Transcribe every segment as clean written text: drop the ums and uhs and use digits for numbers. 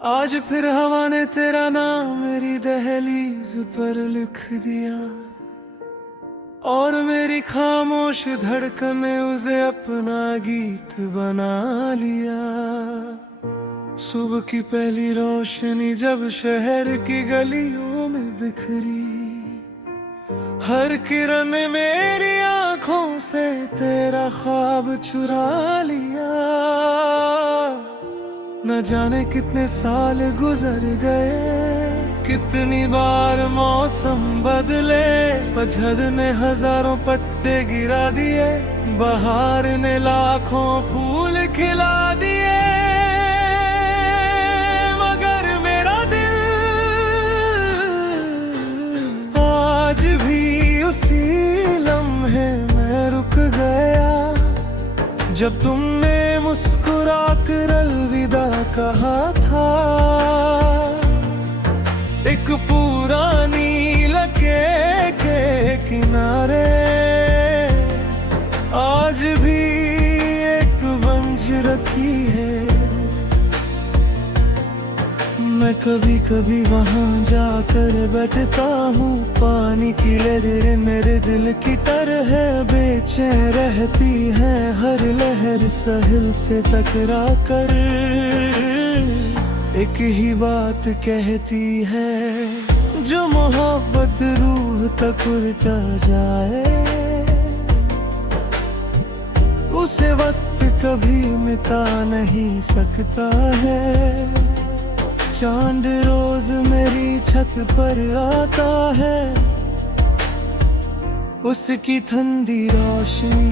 आज फिर हवा ने तेरा नाम मेरी दहलीज पर लिख दिया और मेरी खामोश धड़कन ने उसे अपना गीत बना लिया। सुबह की पहली रोशनी जब शहर की गलियों में बिखरी, हर किरण मेरी आंखों से तेरा ख्वाब चुरा लिया। न जाने कितने साल गुजर गए, कितनी बार मौसम बदले, पतझड़ ने हजारों पट्टे गिरा दिए, बहार ने लाखों फूल खिला दिए, मगर मेरा दिल आज भी उसी लम्हे में रुक गया जब तुमने मुस्कुरा कर अलविदा कहा था। एक पुरानी लकीर के किनारे आज भी एक बंच रखी है। मैं कभी कभी वहां जाकर बैठता हूँ, पानी की लहरें मेरे दिल की तरह बेचैन रहती है, हर लहर साहिल से टकरा कर एक ही बात कहती है, जो मोहब्बत रूह तक उड़ता जाए उसे वक्त कभी मिटा नहीं सकता है। चांद रोज मेरी छत पर आता है, उसकी ठंडी रोशनी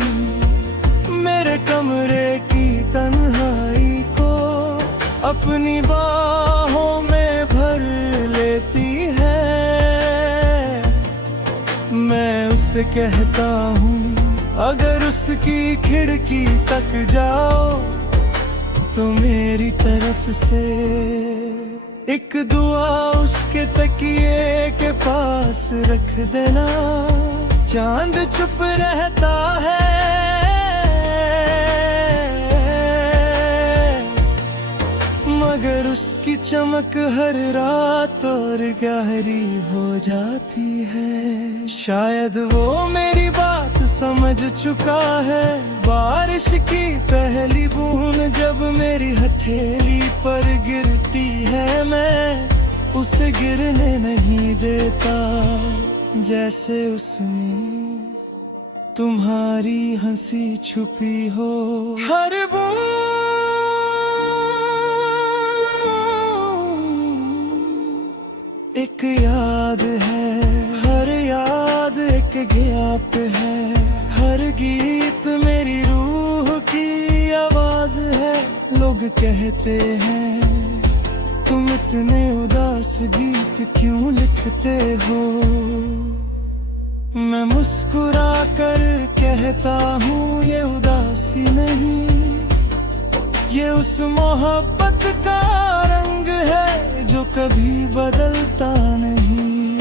मेरे कमरे की तन्हाई को अपनी बाहों में भर लेती है। मैं उससे कहता हूँ, अगर उसकी खिड़की तक जाओ तो मेरी तरफ से एक दुआ उसके तकिए के पास रख देना। चांद चुप रहता है मगर उसकी चमक हर रात और गहरी हो जाती है। शायद वो मेरी बात समझ चुका है, बारिश की पहली बूंद जब मेरी हथेली पर गिरती है, मैं उसे गिरने नहीं देता, जैसे उसमें तुम्हारी हंसी छुपी हो। हर बूंद एक याद है, हर याद एक ज्ञाप है, हर गीत मेरी रूह की आवाज है। लोग कहते हैं तुम इतने उदास गीत क्यों लिखते हो, मैं मुस्कुरा कर कहता हूँ ये उदासी नहीं, ये उस मोहब्बत का रंग है जो कभी बदलता नहीं।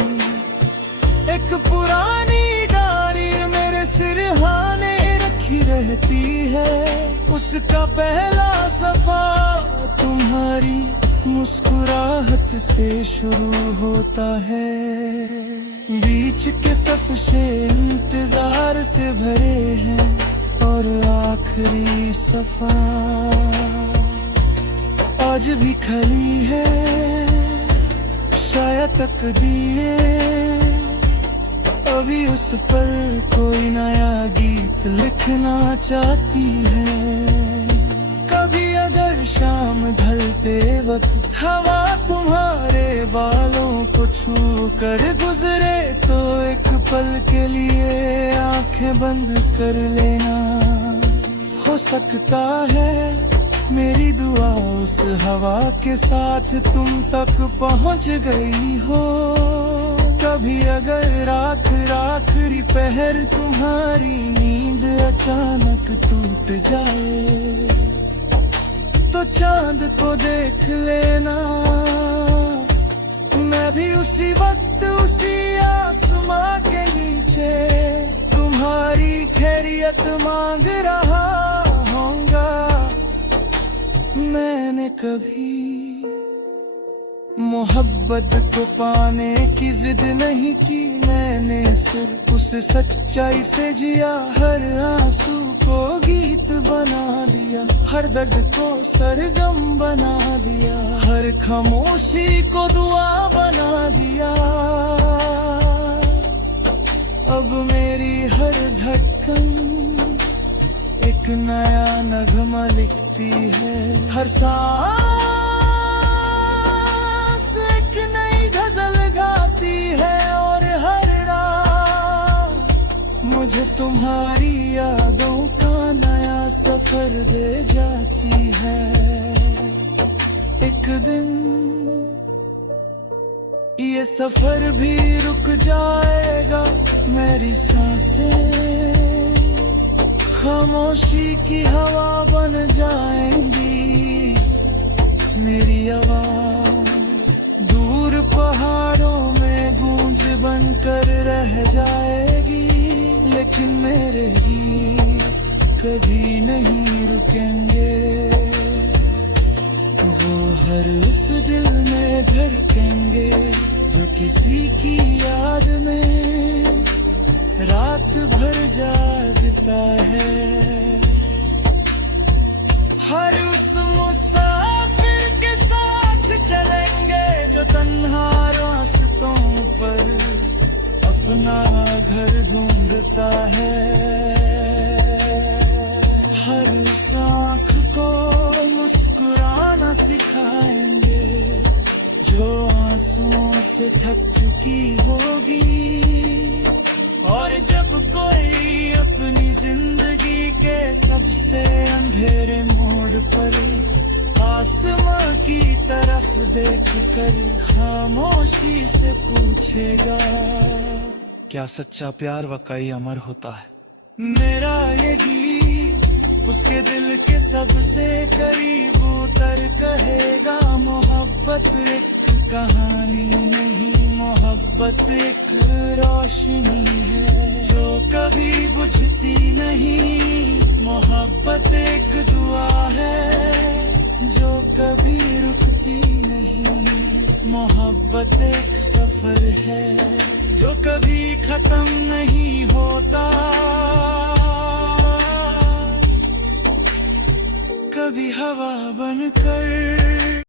एक पुरानी डायरी मेरे सिरहाने रखी रहती है, उसका पहला सफा तुम्हारी मुस्कुराहट से शुरू होता है। बीच के सफ़े इंतजार से भरे हैं और आखिरी सफा आज भी खाली है। शायद तकदीर अभी उस पर कोई नया गीत लिखना चाहती है। कभी अगर शाम ढलते वक्त हवा तुम्हारे बालों को छू कर गुजरे तो एक पल के लिए आंखें बंद कर लेना। हो सकता है मेरी दुआ उस हवा के साथ तुम तक पहुंच गई हो। कभी अगर आखिरी पहर तुम्हारी नींद अचानक टूट जाए तो चांद को देख लेना, मैं भी उसी वक्त उसी आसमां के नीचे तुम्हारी खैरियत मांग रहा होऊंगा। मैंने कभी मोहब्बत को पाने की जिद नहीं की मैंने, सिर्फ उस सच्चाई से जिया। हर आंसू को गीत बना दिया, हर दर्द को सरगम बना दिया, हर खामोशी को दुआ बना दिया। अब मेरी हर धड़कन एक नया नगमा लिखती है, हर सांस एक नई गजल गाती है, और हर रात मुझे तुम्हारी यादों का नया सफर दे जाती है। एक दिन ये सफर भी रुक जाएगा, मेरी सांसें खामोशी की हवा बन जाएंगी, मेरी आवाज दूर पहाड़ों में गूंज बनकर रह जाएगी। लेकिन मेरे गीत कभी नहीं रुकेंगे, वो हर उस दिल में धड़केंगे जो किसी की याद में रात भर जागता है। हर उस मुसाफिर के साथ चलेंगे जो तन्हा रास्तों पर अपना घर ढूंढता है। हर आँख को मुस्कुराना सिखाएंगे जो आंसुओं से थक चुकी होगी। और जब कोई अपनी जिंदगी के सबसे अंधेरे मोड़ पर आसमां की तरफ देखकर खामोशी से पूछेगा, क्या सच्चा प्यार वाकई अमर होता है? मेरा ये गीत उसके दिल के सबसे करीब उतर कहेगा, मोहब्बत एक कहानी नहीं, मोहब्बत एक रोशनी है जो कभी बुझती नहीं, मोहब्बत एक दुआ है जो कभी रुकती नहीं, मोहब्बत एक सफर है जो कभी खत्म नहीं होता। कभी हवा बनकर